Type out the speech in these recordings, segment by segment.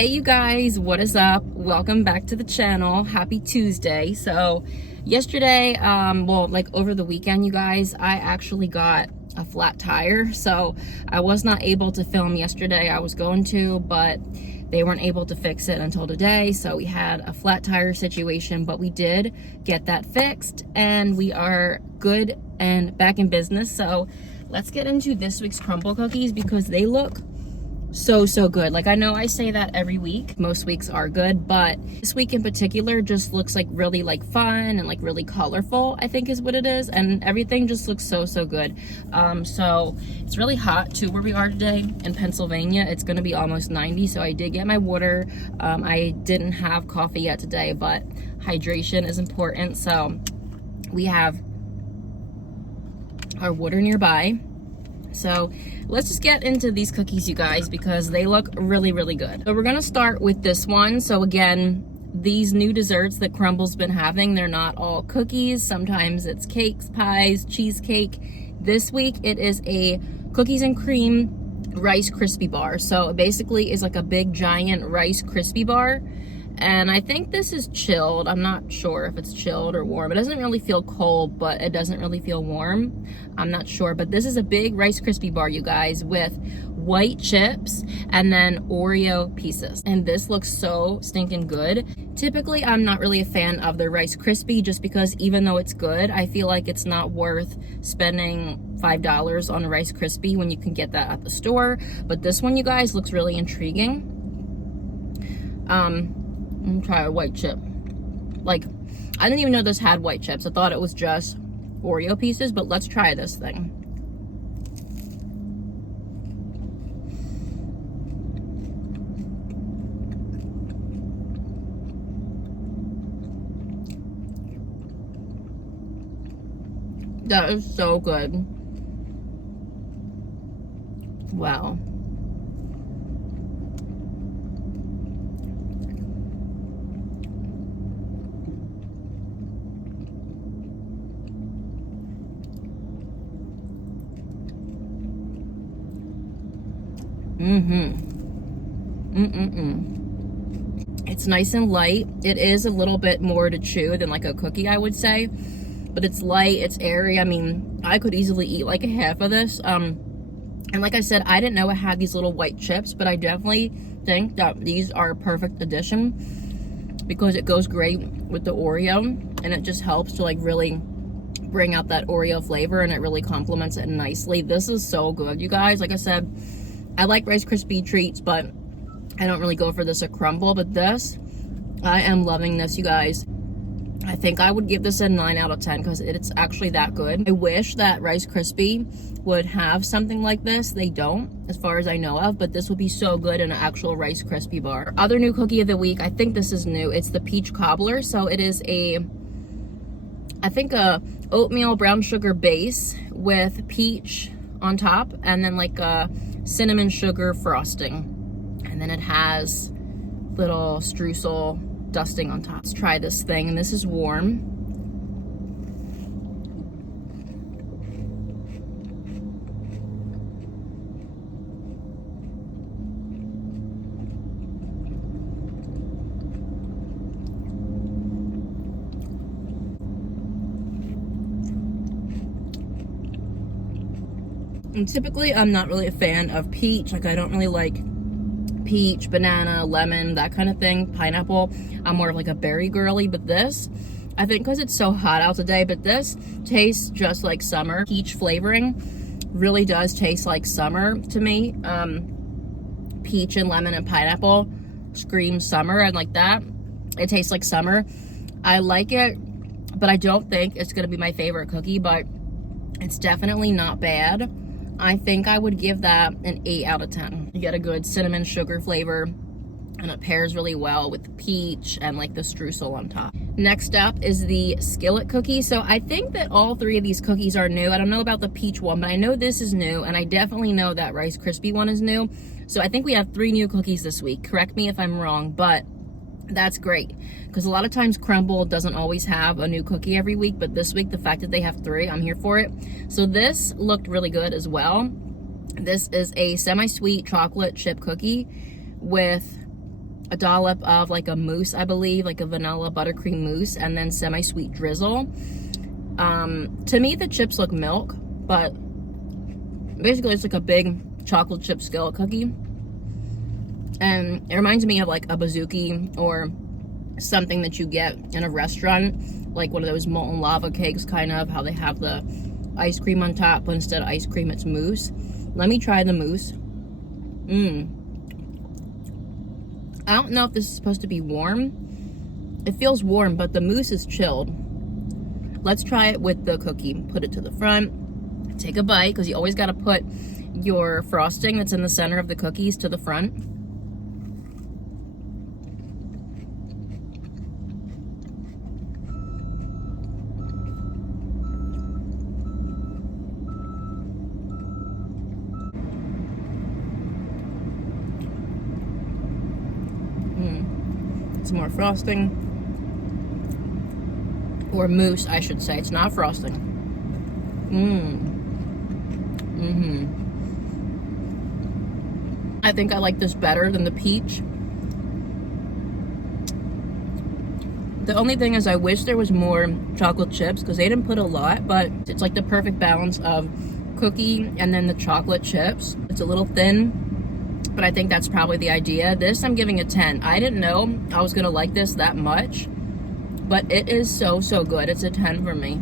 Hey you guys, what is up? Welcome back to the channel. Happy Tuesday. So yesterday, over the weekend, you guys, I actually got a flat tire. So I was not able to film yesterday. I was going to, but they weren't able to fix it until today. So we had a flat tire situation, but we did get that fixed and we are good and back in business. So let's get into this week's Crumbl cookies because they look so good. Like, I know I say that every week, most weeks are good, but this week in particular just looks like really like fun and like really colorful, I think is what it is, and everything just looks so good. So it's really hot too where we are today in Pennsylvania. It's gonna be almost 90, so I did get my water. I didn't have coffee yet today, but hydration is important, so we have our water nearby. So let's just get into these cookies, you guys, because they look really good. So we're gonna start with this one. So again, these new desserts that Crumbl's been having, they're not all cookies. Sometimes it's cakes, pies, cheesecake. This week it is a cookies and cream Rice Krispy bar. So it basically is like a big giant Rice Krispy bar. And I think this is chilled. I'm not sure if it's chilled or warm. It doesn't really feel cold, but it doesn't really feel warm. I'm not sure, but this is a big Rice Krispy bar, you guys, with white chips and then Oreo pieces. And this looks so stinking good. Typically, I'm not really a fan of the Rice Krispy just because even though it's good, I feel like it's not worth spending $5 on a Rice Krispy when you can get that at the store. But this one, you guys, looks really intriguing. I'm gonna try a white chip. Like, I didn't even know this had white chips. I thought it was just Oreo pieces, but let's try this thing. That is so good. Wow. It's nice and light. It is a little bit more to chew than like a cookie, I would say, but it's light, it's airy. I mean, I could easily eat like a half of this. And like I said, I didn't know it had these little white chips, but I definitely think that these are a perfect addition because it goes great with the Oreo and it just helps to like really bring out that Oreo flavor and it really complements it nicely. This is so good, you guys. Like I said, I like Rice Krispie treats, but I don't really go for this at Crumbl, but this, I am loving this, you guys. I think I would give this a 9 out of 10 because it's actually that good. I wish that Rice Krispie would have something like this. They don't, as far as I know of, but this would be so good in an actual Rice Krispie bar. Other new cookie of the week, I think this is new. It's the peach cobbler. So it is I think a oatmeal brown sugar base with peach on top and then like a cinnamon sugar frosting. And then it has little streusel dusting on top. Let's try this thing, and this is warm. And typically, I'm not really a fan of peach. Like, I don't really like peach, banana, lemon, that kind of thing, pineapple. I'm more of like a berry girly, but this, I think because it's so hot out today, but this tastes just like summer. Peach flavoring really does taste like summer to me. Peach and lemon and pineapple scream summer, and like that, it tastes like summer. I like it, but I don't think it's gonna be my favorite cookie, but it's definitely not bad. I think I would give that an 8 out of 10. You get a good cinnamon sugar flavor and it pairs really well with the peach and like the streusel on top. Next up is the Skillet cookie. So I think that all three of these cookies are new. I don't know about the peach one, but I know this is new and I definitely know that Rice Krispie one is new. So I think we have 3 new cookies this week. Correct me if I'm wrong, but that's great because a lot of times Crumbl doesn't always have a new cookie every week, but this week the fact that they have 3, I'm here for it. So this looked really good as well. This is a semi-sweet chocolate chip cookie with a dollop of like a mousse, I believe, like a vanilla buttercream mousse, and then semi-sweet drizzle. To me, the chips look milk, but basically it's like a big chocolate chip skillet cookie. And it reminds me of like a bazooki or something that you get in a restaurant, like one of those molten lava cakes, kind of how they have the ice cream on top, but instead of ice cream, it's mousse. Let me try the mousse. I don't know if this is supposed to be warm. It feels warm, but the mousse is chilled. Let's try it with the cookie. Put it to the front. Take a bite, because you always got to put your frosting that's in the center of the cookies to the front. Some more frosting, or mousse, I should say. It's not frosting. I think I like this better than the peach. The only thing is I wish there was more chocolate chips, because they didn't put a lot, but it's like the perfect balance of cookie and then the chocolate chips. It's a little thin, but I think that's probably the idea. This I'm giving a 10. I didn't know I was gonna like this that much, but it is so good. It's a 10 for me.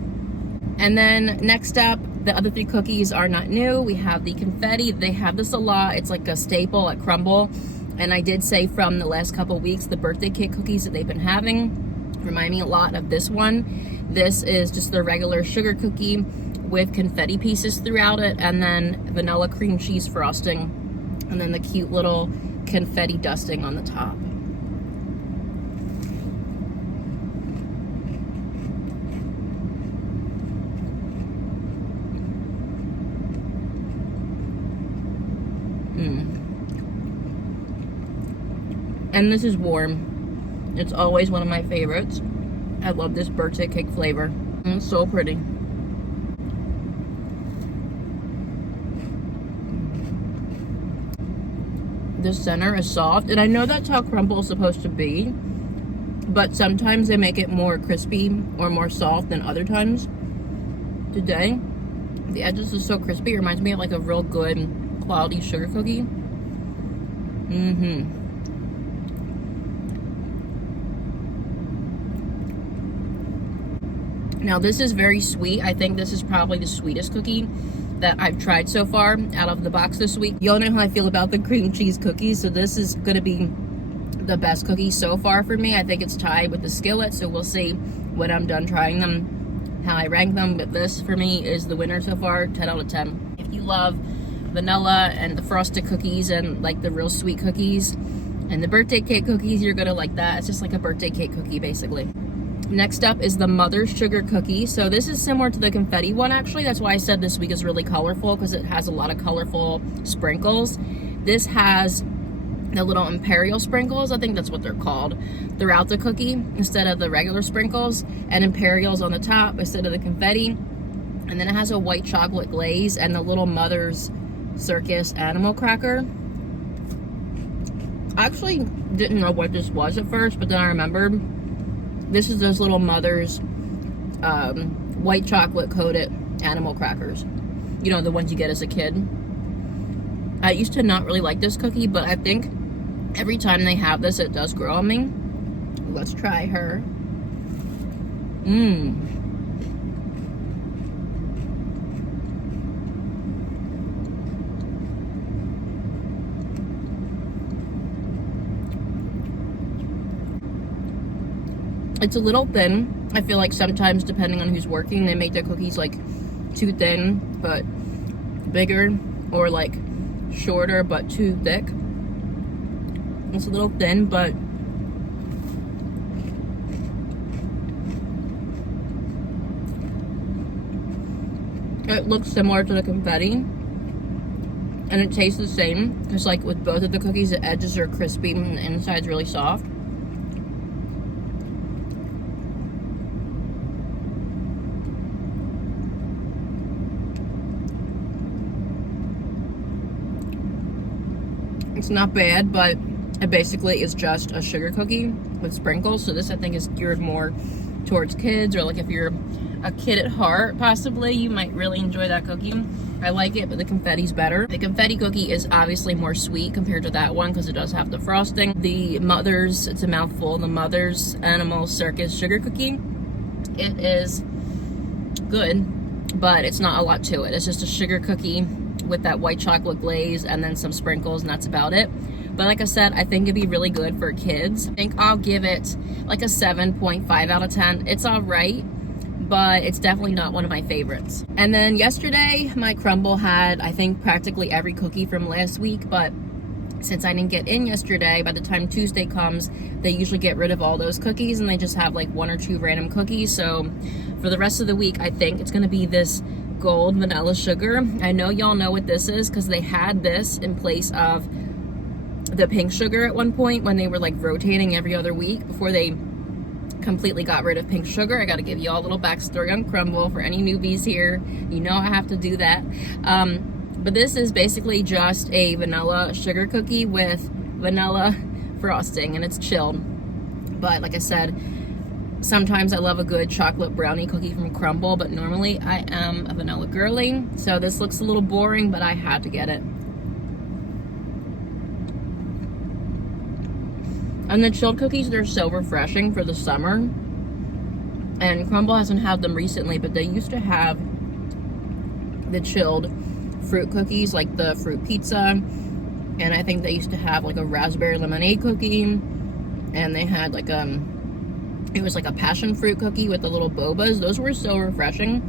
And then next up, the other 3 cookies are not new. We have the confetti. They have this a lot. It's like a staple at Crumbl. And I did say from the last couple weeks, the birthday cake cookies that they've been having remind me a lot of this one. This is just the regular sugar cookie with confetti pieces throughout it, and then vanilla cream cheese frosting, and then the cute little confetti dusting on the top. And this is warm. It's always one of my favorites. I love this birthday cake flavor. And it's so pretty. The center is soft, and I know that's how Crumbl is supposed to be, but sometimes they make it more crispy or more soft than other times. Today, the edges are so crispy. It reminds me of like a real good quality sugar cookie. Now this is very sweet. I think this is probably the sweetest cookie that I've tried so far out of the box this week. Y'all know how I feel about the cream cheese cookies, so this is gonna be the best cookie so far for me. I think it's tied with the Skillet, so we'll see when I'm done trying them, how I rank them, but this for me is the winner so far, 10 out of 10. If you love vanilla and the frosted cookies and like the real sweet cookies and the birthday cake cookies, you're gonna like that. It's just like a birthday cake cookie basically. Next up is the Mother's Sugar Cookie. So this is similar to the confetti one actually. That's why I said this week is really colorful, because it has a lot of colorful sprinkles. This has the little imperial sprinkles, I think that's what they're called, throughout the cookie instead of the regular sprinkles, and imperials on the top instead of the confetti. And then it has a white chocolate glaze and the little Mother's Circus Animal cracker. I actually didn't know what this was at first, but then I remembered this is those little Mother's white chocolate coated animal crackers. You know, the ones you get as a kid. I used to not really like this cookie, but I think every time they have this, it does grow on me. Let's try her. It's a little thin. I feel like sometimes, depending on who's working, they make their cookies like too thin but bigger, or like shorter but too thick. It's a little thin, but it looks similar to the confetti, and it tastes the same. It's like with both of the cookies, the edges are crispy and the inside's really soft. It's not bad, but It basically is just a sugar cookie with sprinkles. So this I think is geared more towards kids, or like if you're a kid at heart, possibly, you might really enjoy that cookie. I like it, but the confetti's better. The confetti cookie is obviously more sweet compared to that one because it does have the frosting. The Mother's, it's a mouthful, the Mother's Animals Circus sugar cookie, it is good, but it's not a lot to it. It's just a sugar cookie with that white chocolate glaze and then some sprinkles, and that's about it. But like I said, I think it'd be really good for kids. I think I'll give it like a 7.5 out of 10. It's all right, but it's definitely not one of my favorites. And then yesterday, my Crumbl had, I think, practically every cookie from last week, but since I didn't get in yesterday, by the time Tuesday comes, they usually get rid of all those cookies and they just have like 1 or 2 random cookies. So for the rest of the week, I think it's gonna be this gold vanilla sugar. I know y'all know what this is because they had this in place of the pink sugar at one point when they were like rotating every other week before they completely got rid of pink sugar. I got to give you all a little backstory on Crumbl for any newbies here. You know I have to do that. But this is basically just a vanilla sugar cookie with vanilla frosting, and it's chilled. But like I said, sometimes I love a good chocolate brownie cookie from Crumbl, but normally I am a vanilla girly. So this looks a little boring, but I had to get it. And the chilled cookies, they're so refreshing for the summer. And Crumbl hasn't had them recently, but they used to have the chilled fruit cookies, like the fruit pizza. And I think they used to have like a raspberry lemonade cookie. And they had like it was like a passion fruit cookie with the little bobas. Those were so refreshing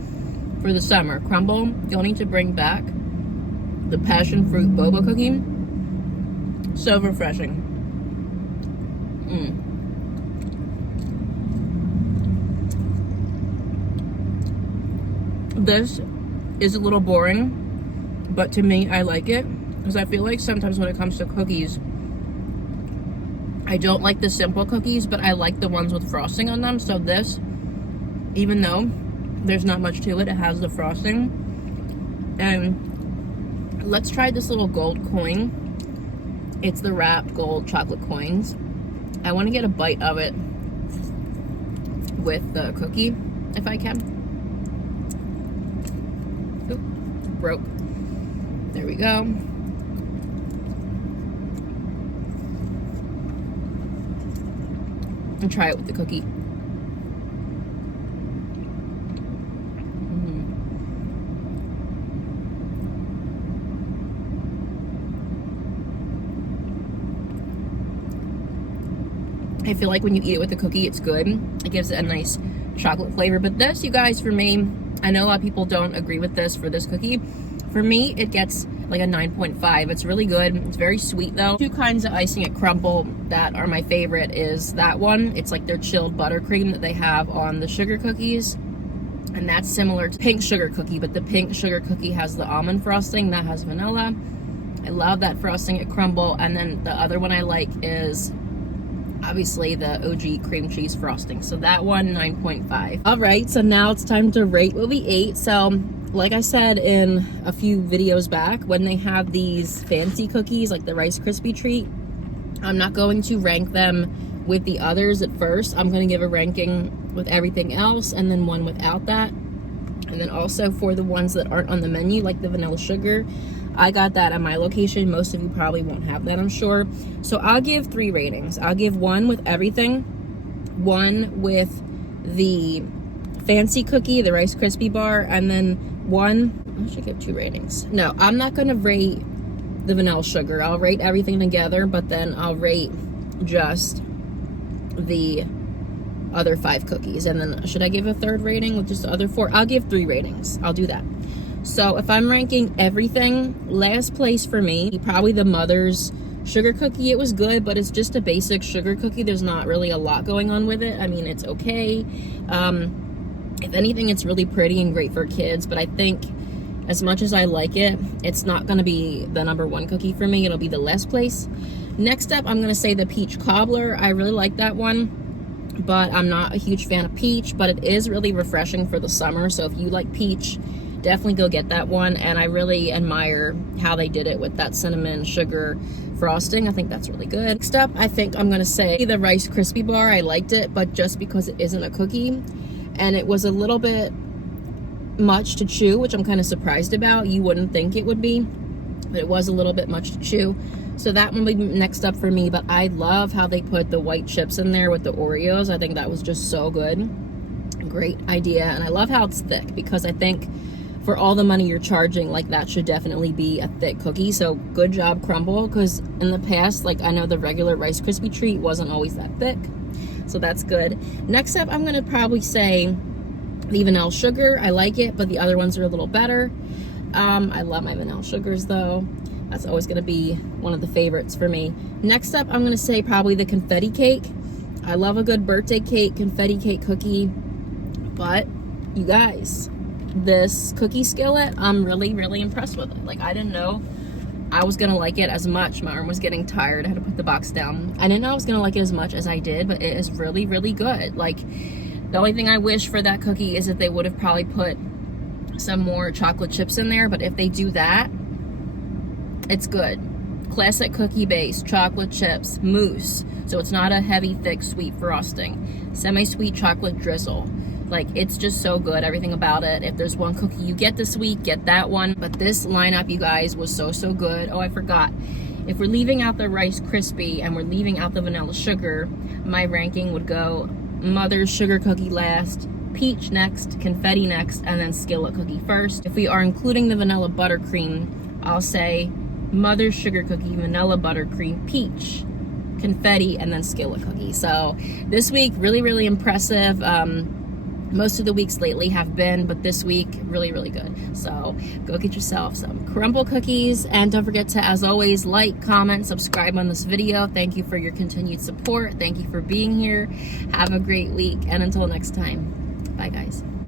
for the summer. Crumbl, you'll need to bring back the passion fruit boba cookie. So refreshing. This is a little boring, but to me, I like it because I feel like sometimes when it comes to cookies, I don't like the simple cookies, but I like the ones with frosting on them. So this, even though there's not much to it, it has the frosting. And let's try this little gold coin. It's the wrapped gold chocolate coins. I want to get a bite of it with the cookie, if I can. Oop, broke. There we go. And try it with the cookie. I feel like when you eat it with the cookie, it's good. It gives it a nice chocolate flavor. But this, you guys, for me, I know a lot of people don't agree with this for this cookie. For me, it gets like a 9.5. It's really good. It's very sweet though. 2 kinds of icing at Crumbl that are my favorite is that one. It's like their chilled buttercream that they have on the sugar cookies. And that's similar to pink sugar cookie, but the pink sugar cookie has the almond frosting, that has vanilla. I love that frosting at Crumbl. And then the other one I like is obviously the OG cream cheese frosting. So that one, 9.5. All right, so now it's time to rate what we ate. So like I said in a few videos back, when they have these fancy cookies like the Rice Krispie treat, I'm not going to rank them with the others at first. I'm going to give a ranking with everything else and then one without that. And then also for the ones that aren't on the menu, like the vanilla sugar, I got that at my location. Most of you probably won't have that, I'm sure. So I'll give 3 ratings. I'll give 1 with everything, 1 with the fancy cookie, the Rice Krispie bar, and then 1, I should give 2 ratings. No, I'm not gonna rate the vanilla sugar. I'll rate everything together, but then I'll rate just the other 5 cookies. And then should I give a 3rd rating with just the other 4? I'll give 3 ratings. I'll do that. So if I'm ranking everything, last place for me, probably the Mother's sugar cookie. It was good, but it's just a basic sugar cookie. There's not really a lot going on with it. I mean, it's okay. If anything, it's really pretty and great for kids, but I think as much as I like it, it's not going to be the #1 cookie for me. It'll be the last place. Next up, I'm going to say the peach cobbler. I really like that one, but I'm not a huge fan of peach, but it is really refreshing for the summer. So if you like peach, definitely go get that one. And I really admire how they did it with that cinnamon sugar frosting. I think that's really good. Next up, I think I'm gonna say the Rice Krispie bar. I liked it, but just because it isn't a cookie, and it was a little bit much to chew, which I'm kind of surprised about. You wouldn't think it would be, but it was a little bit much to chew. So that one will be next up for me, but I love how they put the white chips in there with the Oreos. I think that was just so good. Great idea. And I love how it's thick, because I think for all the money you're charging, like, that should definitely be a thick cookie. So good job, Crumbl, because in the past, like, I know the regular Rice Krispie treat wasn't always that thick. So that's good. Next up, I'm gonna probably say the vanilla sugar. I like it, but the other ones are a little better. I love my vanilla sugars though. That's always gonna be one of the favorites for me. Next up, I'm gonna say probably the confetti cake. I love a good birthday cake, confetti cake cookie. But you guys, this cookie skillet, I'm really, really impressed with it. Like, I didn't know I was gonna like it as much. My arm was getting tired. I had to put the box down. I didn't know I was gonna like it as much as I did, but it is really, really good. Like, the only thing I wish for that cookie is that they would have probably put some more chocolate chips in there, but if they do that, it's good. Classic cookie base, chocolate chips, mousse, so it's not a heavy, thick, sweet frosting. Semi-sweet chocolate drizzle. Like, it's just so good, everything about it. If there's one cookie you get this week, get that one. But this lineup, you guys, was so, so good. Oh, I forgot. If we're leaving out the Rice Krispie and we're leaving out the vanilla sugar, my ranking would go Mother's sugar cookie last, peach next, confetti next, and then skillet cookie first. If we are including the vanilla buttercream, I'll say Mother's sugar cookie, vanilla buttercream, peach, confetti, and then skillet cookie. So this week, really, really impressive. Most of the weeks lately have been, but this week, really, really good. So go get yourself some Crumbl cookies, and don't forget to, as always, like, comment, subscribe on this video. Thank you for your continued support. Thank you for being here. Have a great week, and until next time, bye guys.